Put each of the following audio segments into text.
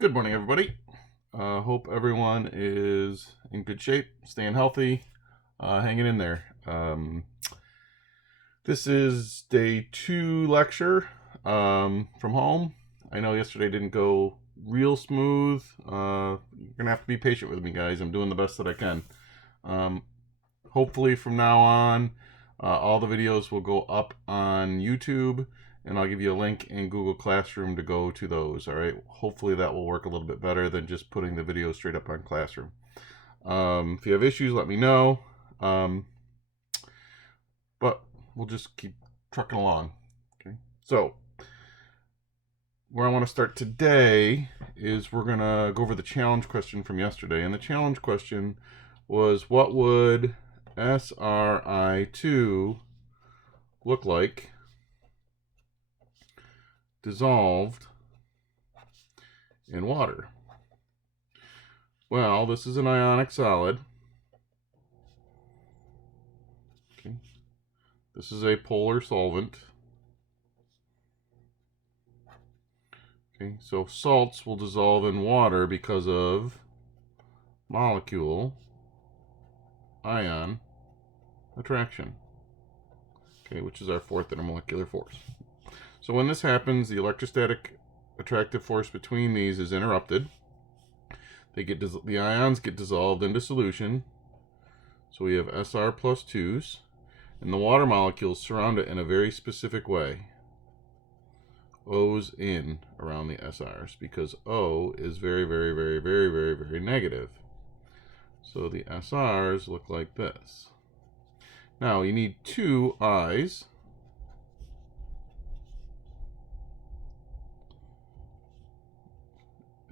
Good morning, everybody. Hope everyone is in good shape, staying healthy, hanging in there. This is day 2 lecture from home. I know yesterday didn't go real smooth. You're going to have to be patient with me, guys. I'm doing the best that I can. Um, Hopefully, from now on, all the videos will go up on YouTube, and I'll give you a link in Google Classroom to go to those. All right. Hopefully, that will work a little bit better than just putting the video straight up on Classroom. If you have issues, let me know. But we'll just keep trucking along. Okay. So, where I want to start today is we're going to go over the challenge question from yesterday. And the challenge question was, what would SRI2 look like dissolved in water? Well, this is an ionic solid. Okay. This is a polar solvent. Okay, so salts will dissolve in water because of molecule ion attraction. Okay, which is our fourth intermolecular force. So when this happens, the electrostatic attractive force between these is interrupted. The ions get dissolved into solution. So we have Sr plus 2s, and the water molecules surround it in a very specific way. O's in around the SRs because O is very, very, very, very, very, very negative. So the SRs look like this. Now you need two I's.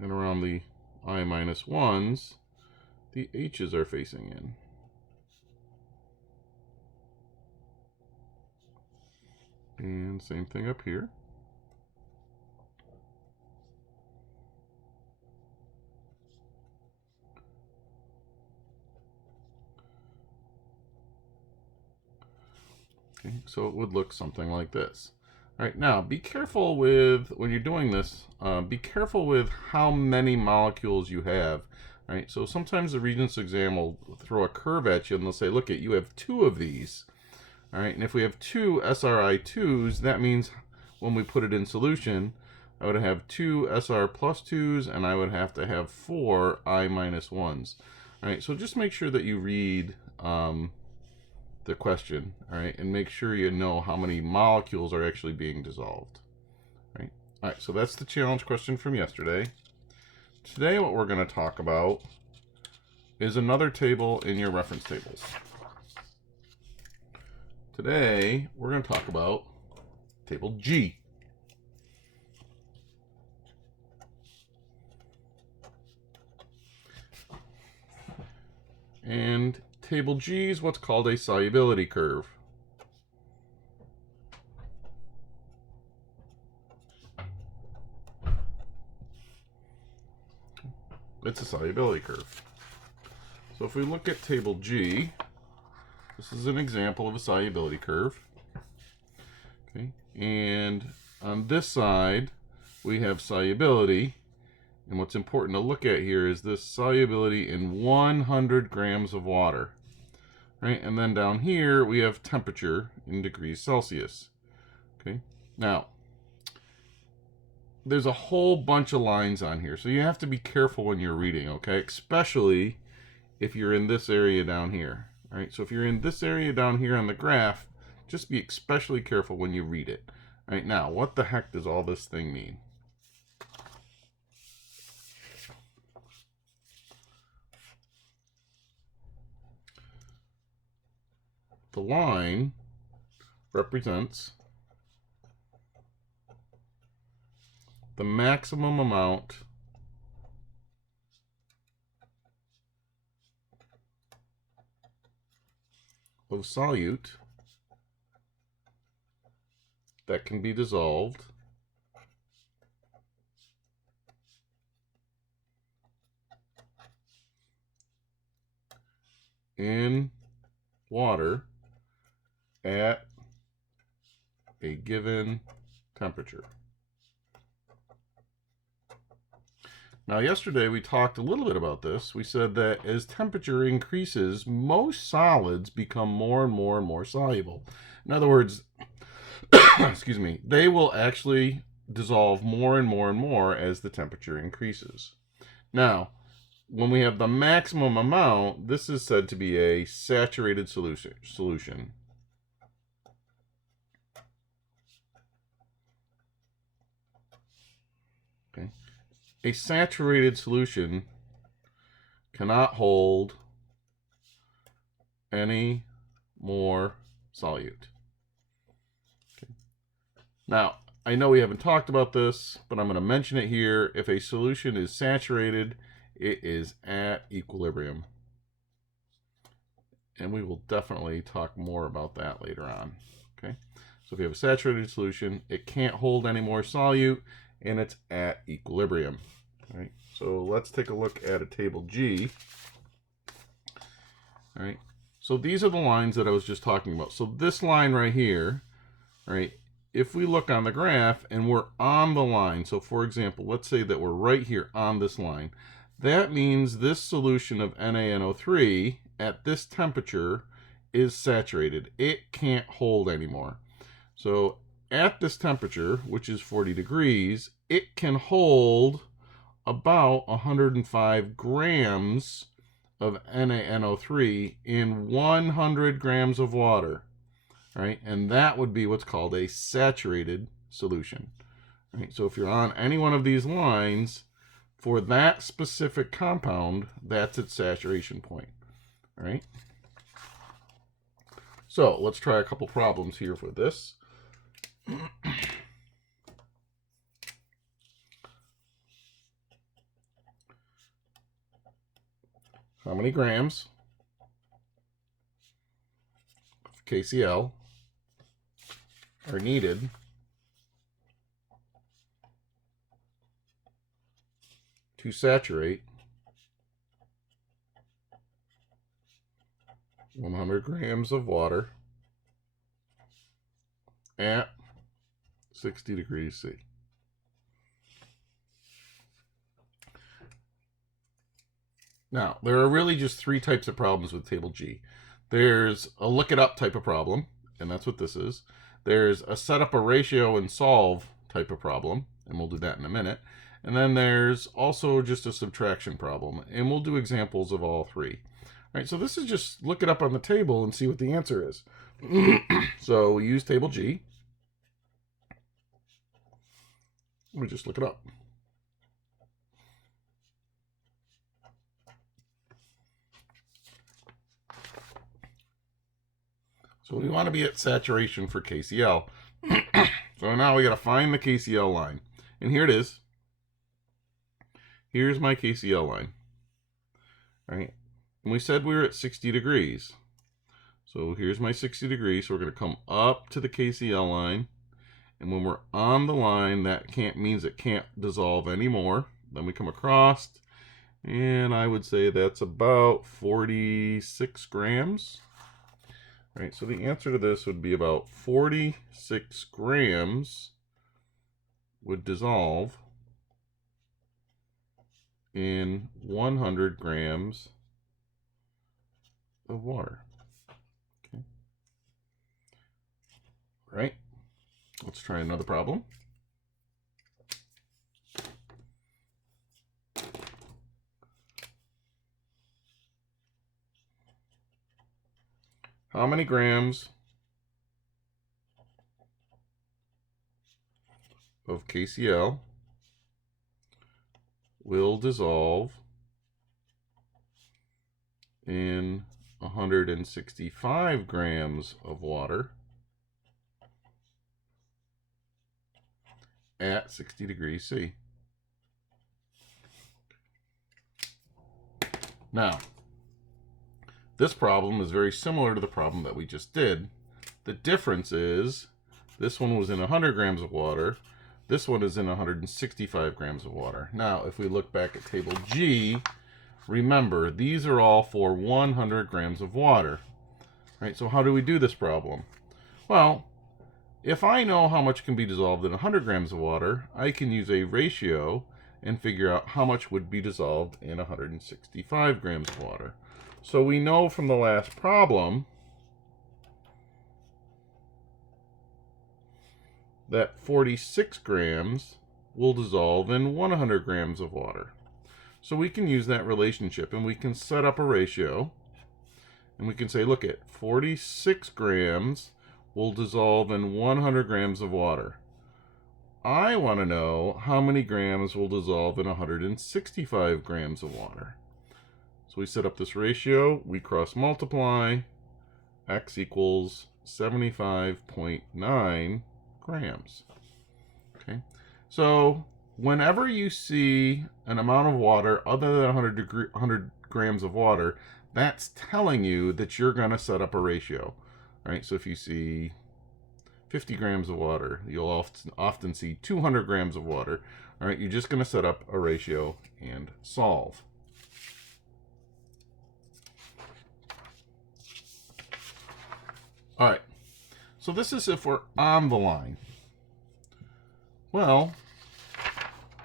And around the I minus 1s, the H's are facing in. And same thing up here. Okay, so it would look something like this. All right, now be careful with, when you're doing this, be careful with how many molecules you have. All right, so sometimes the Regents exam will throw a curve at you and they'll say, look, you have 2 of these. All right, and if we have 2 SRI2s, that means when we put it in solution, I would have 2 SR plus 2s, and I would have to have 4 I minus 1s. All right, so just make sure that you read the question, all right, and make sure you know how many molecules are actually being dissolved. All right, so that's the challenge question from yesterday. Today, what we're going to talk about is another table in your reference tables. Today, we're going to talk about table G. And table G is what's called a solubility curve. It's a solubility curve. So if we look at table G, this is an example of a solubility curve. Okay, and on this side, we have solubility. And what's important to look at here is this solubility in 100 grams of water. Right, and then down here, we have temperature in degrees Celsius. Okay, now, there's a whole bunch of lines on here, so you have to be careful when you're reading, okay? Especially if you're in this area down here. All right, so if you're in this area down here on the graph, just be especially careful when you read it. All right, now, what the heck does all this thing mean? The line represents the maximum amount of solute that can be dissolved in water at a given temperature. Now, yesterday we talked a little bit about this. We said that as temperature increases, most solids become more and more and more soluble. In other words, excuse me, they will actually dissolve more and more and more as the temperature increases. Now, when we have the maximum amount, this is said to be a saturated solution. Okay. A saturated solution cannot hold any more solute. Okay. Now, I know we haven't talked about this, but I'm going to mention it here. If a solution is saturated, it is at equilibrium. And we will definitely talk more about that later on. Okay, so if you have a saturated solution, it can't hold any more solute, and it's at equilibrium. All right, so let's take a look at a table G. All right, so these are the lines that I was just talking about. So this line right here, all right, if we look on the graph and we're on the line, so for example, let's say that we're right here on this line, that means this solution of NaNO3 at this temperature is saturated. It can't hold anymore. So at this temperature, which is 40 degrees, it can hold about 105 grams of NaNO3 in 100 grams of water. Right? And that would be what's called a saturated solution. Right? So if you're on any one of these lines, for that specific compound, that's its saturation point. All right? So let's try a couple problems here for this. How many grams of KCl are needed to saturate 100 grams of water at 60 degrees C? Now, there are really just three types of problems with table G. There's a look it up type of problem, and that's what this is. There's a set up a ratio and solve type of problem, and we'll do that in a minute. And then there's also just a subtraction problem, and we'll do examples of all three. All right, so this is just look it up on the table and see what the answer is. So we use table G. We just look it up. So we want to be at saturation for KCl. So now we got to find the KCl line. And here it is. Here's my KCl line. All right. And we said we were at 60 degrees. So here's my 60 degrees. So we're going to come up to the KCl line. And when we're on the line, that means it can't dissolve anymore. Then we come across. And I would say that's about 46 grams. All right, so the answer to this would be about 46 grams would dissolve in 100 grams of water. Okay. All right, let's try another problem. How many grams of KCl will dissolve in 165 grams of water at 60 degrees C? Now, this problem is very similar to the problem that we just did. The difference is this one was in 100 grams of water. This one is in 165 grams of water. Now, if we look back at table G, remember, these are all for 100 grams of water. Right? So how do we do this problem? Well, if I know how much can be dissolved in 100 grams of water, I can use a ratio, and figure out how much would be dissolved in 165 grams of water. So we know from the last problem that 46 grams will dissolve in 100 grams of water. So we can use that relationship, and we can set up a ratio, and we can say, look, at 46 grams will dissolve in 100 grams of water. I want to know how many grams will dissolve in 165 grams of water. So we set up this ratio, we cross multiply, x equals 75.9 grams. Okay, so whenever you see an amount of water other than 100 grams of water, that's telling you that you're going to set up a ratio. Right? So if you see 50 grams of water, you'll often see 200 grams of water. All right, you're just going to set up a ratio and solve. All right, so this is if we're on the line. Well,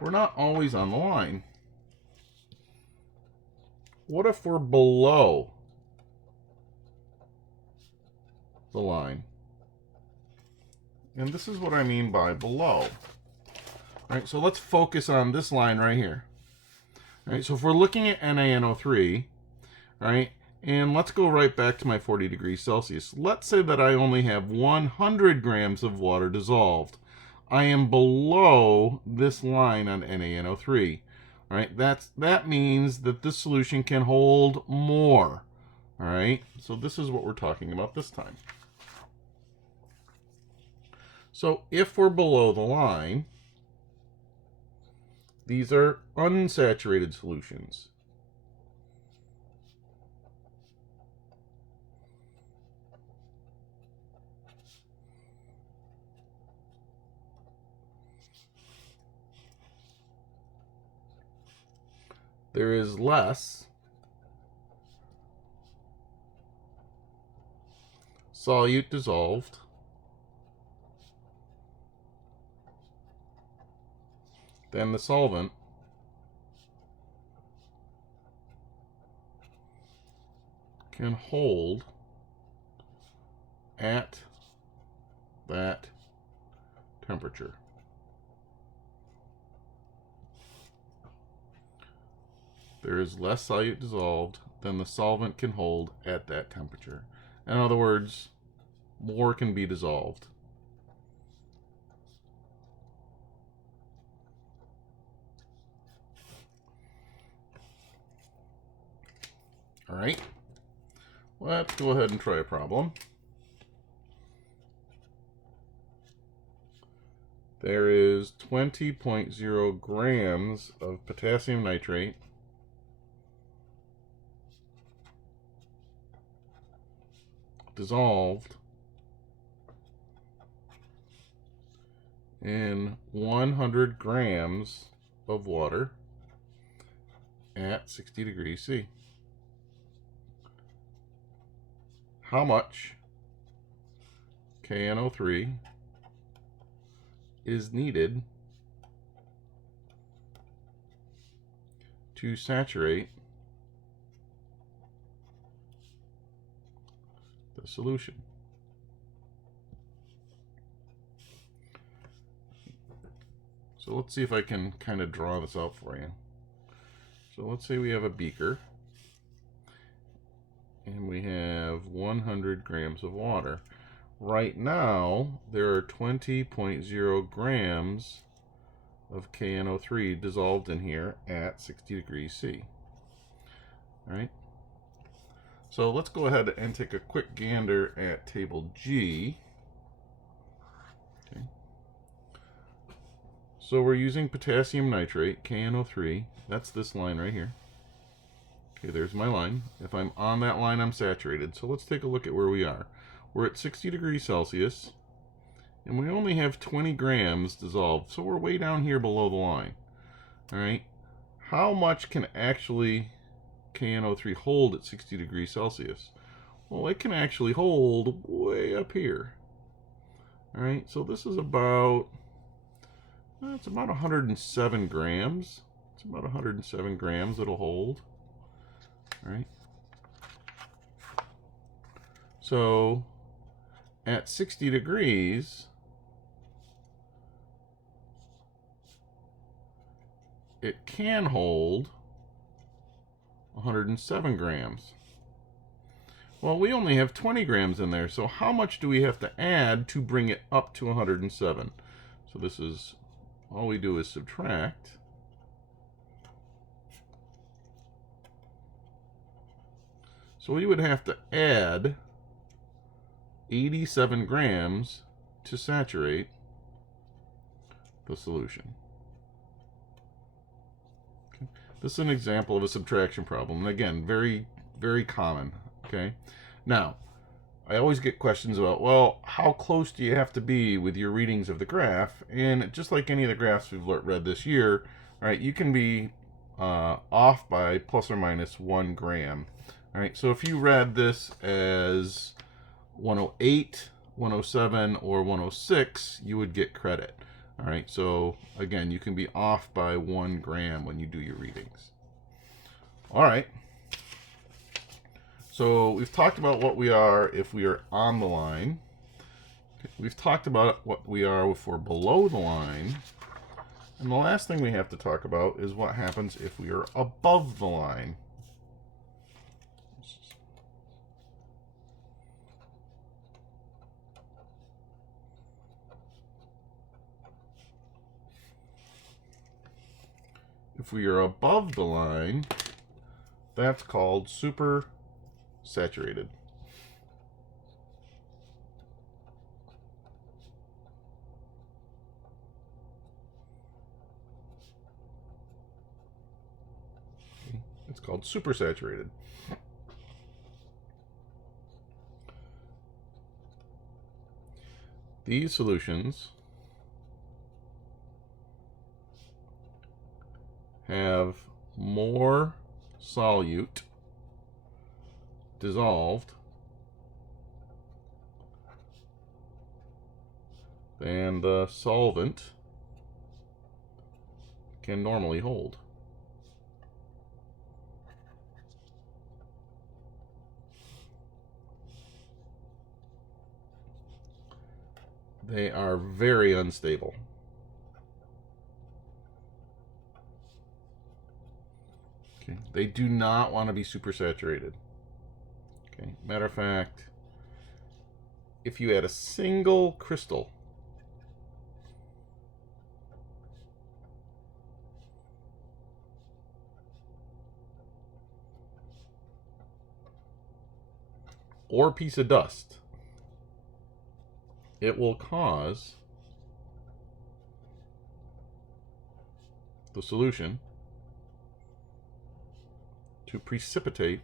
we're not always on the line. What if we're below the line? And this is what I mean by below. All right, so let's focus on this line right here. All right, so if we're looking at NaNO3, right, and let's go right back to my 40 degrees Celsius. Let's say that I only have 100 grams of water dissolved. I am below this line on NaNO3. All right, that means that this solution can hold more. All right, so this is what we're talking about this time. So if we're below the line, these are unsaturated solutions. There is less solute dissolved than the solvent can hold at that temperature. There is less solute dissolved than the solvent can hold at that temperature. In other words, more can be dissolved. All right, let's go ahead and try a problem. There is 20.0 grams of potassium nitrate dissolved in 100 grams of water at 60 degrees C. How much KNO3 is needed to saturate the solution? So let's see if I can kind of draw this out for you. So let's say we have a beaker and we have 100 grams of water. Right now, there are 20.0 grams of KNO3 dissolved in here at 60 degrees C. All right. So let's go ahead and take a quick gander at table G. Okay. So we're using potassium nitrate, KNO3. That's this line right here. Okay, there's my line. If I'm on that line, I'm saturated. So let's take a look at where we are. We're at 60 degrees Celsius, and we only have 20 grams dissolved. So we're way down here below the line. All right. How much can actually KNO3 hold at 60 degrees Celsius? Well, it can actually hold way up here. All right. So this is about It's about 107 grams. It's about 107 grams it'll hold. All right. So at 60 degrees, it can hold 107 grams. Well, we only have 20 grams in there, so how much do we have to add to bring it up to 107? So this is, all we do is subtract. So we would have to add 87 grams to saturate the solution. Okay. This is an example of a subtraction problem. And again, very, very common. Okay. Now, I always get questions about, well, how close do you have to be with your readings of the graph? And just like any of the graphs we've read this year, all right, you can be off by plus or minus 1 gram. All right, so if you read this as 108, 107, or 106, you would get credit. All right, so again, you can be off by 1 gram when you do your readings. All right. So we've talked about what we are if we are on the line. We've talked about what we are if we're below the line. And the last thing we have to talk about is what happens if we are above the line. If we are above the line, that's called super saturated. It's called supersaturated. These solutions have more solute dissolved than the solvent can normally hold. They are very unstable. Okay. They do not want to be supersaturated. Okay. Matter of fact, if you add a single crystal or piece of dust, it will cause the solution to precipitate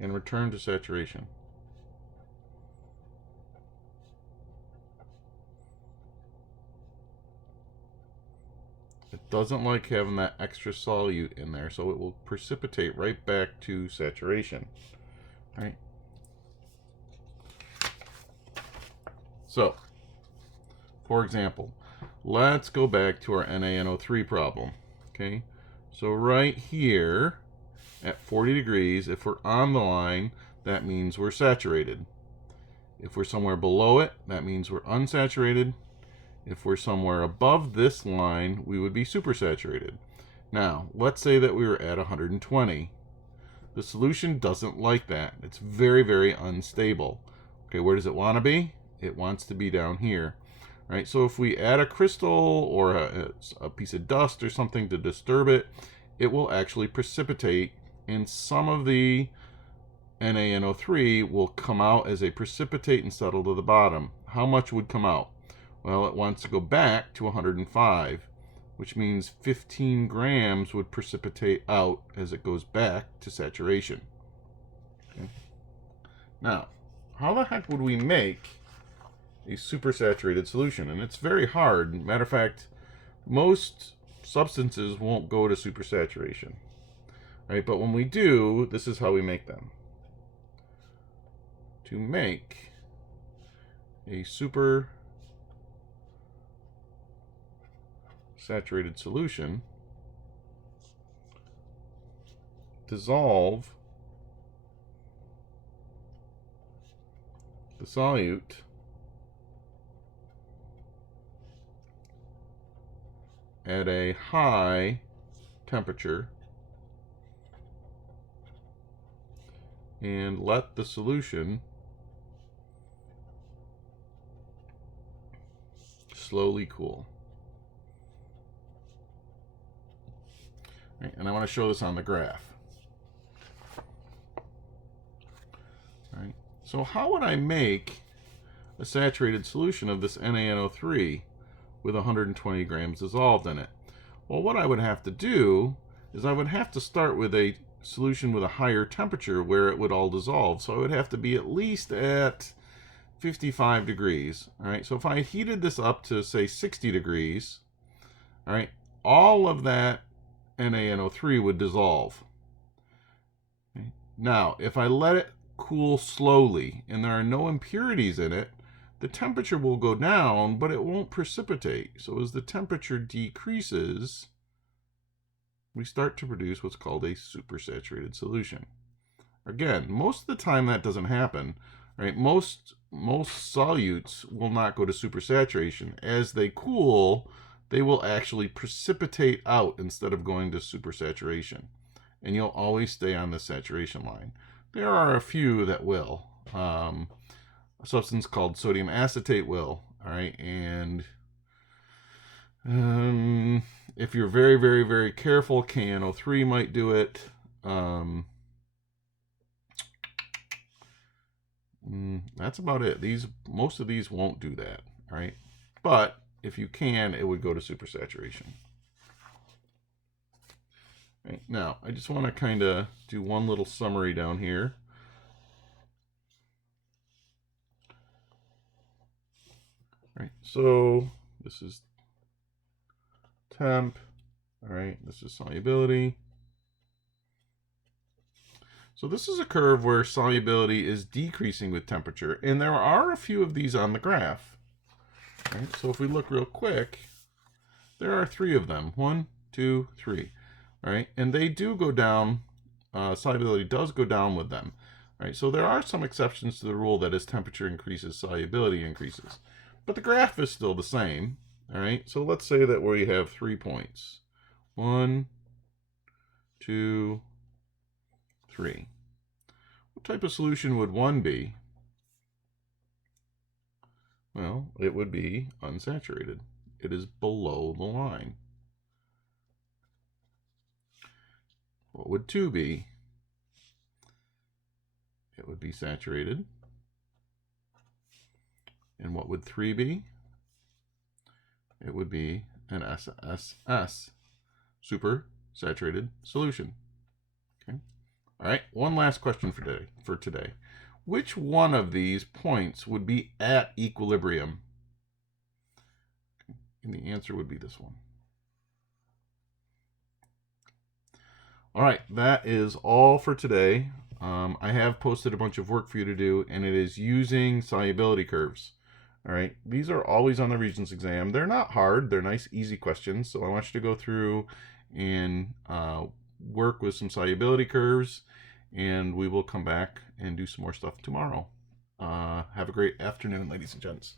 and return to saturation. It doesn't like having that extra solute in there, so it will precipitate right back to saturation. All right. So, for example, let's go back to our NaNO3 problem. Okay, so right here at 40 degrees, if we're on the line, that means we're saturated. If we're somewhere below it, that means we're unsaturated. If we're somewhere above this line, we would be supersaturated. Now, let's say that we were at 120. The solution doesn't like that. It's very, very unstable. Okay, where does it want to be? It wants to be down here. Right, so if we add a crystal or a piece of dust or something to disturb it, it will actually precipitate, and some of the NaNO3 will come out as a precipitate and settle to the bottom. How much would come out? Well, it wants to go back to 105, which means 15 grams would precipitate out as it goes back to saturation. Okay. Now, how the heck would we make a supersaturated solution? And it's very hard. Matter of fact, most substances won't go to supersaturation. Right? But when we do, this is how we make them. To make a super saturated solution, dissolve the solute at a high temperature and let the solution slowly cool. Right, and I want to show this on the graph. Right, so how would I make a saturated solution of this NaNO3 with 120 grams dissolved in it? Well, what I would have to do is I would have to start with a solution with a higher temperature where it would all dissolve. So I would have to be at least at 55 degrees. All right, so if I heated this up to, say, 60 degrees, all right, all of that NaNO3 would dissolve. Okay. Now, if I let it cool slowly and there are no impurities in it, the temperature will go down, but it won't precipitate. So as the temperature decreases, we start to produce what's called a supersaturated solution. Again, most of the time that doesn't happen. Right? Most solutes will not go to supersaturation. As they cool, they will actually precipitate out instead of going to supersaturation. And you'll always stay on the saturation line. There are a few that will. A substance called sodium acetate will. All right, and if you're very, very, very careful, KNO3 might do it. That's about it. Most of these won't do that. All right, but if you can, it would go to supersaturation. Right, now, I just want to kind of do one little summary down here. All right, so this is temp. All right, this is solubility. So this is a curve where solubility is decreasing with temperature, and there are a few of these on the graph. All right, so if we look real quick, there are 3 of them. 1, 2, 3. All right, and they do go down. Solubility does go down with them. All right, so there are some exceptions to the rule that as temperature increases, solubility increases. But the graph is still the same. All right, so let's say that we have 3 points. 1, 2, 3. What type of solution would 1 be? Well, it would be unsaturated. It is below the line. What would 2 be? It would be saturated. And what would 3 be? It would be an SSS, super saturated solution. Okay. All right, one last question for today. Which one of these points would be at equilibrium? And the answer would be this one. All right, that is all for today. I have posted a bunch of work for you to do, and it is using solubility curves. All right, these are always on the Regents exam. They're not hard. They're nice, easy questions. So I want you to go through and work with some solubility curves, and we will come back and do some more stuff tomorrow. Have a great afternoon, ladies and gents.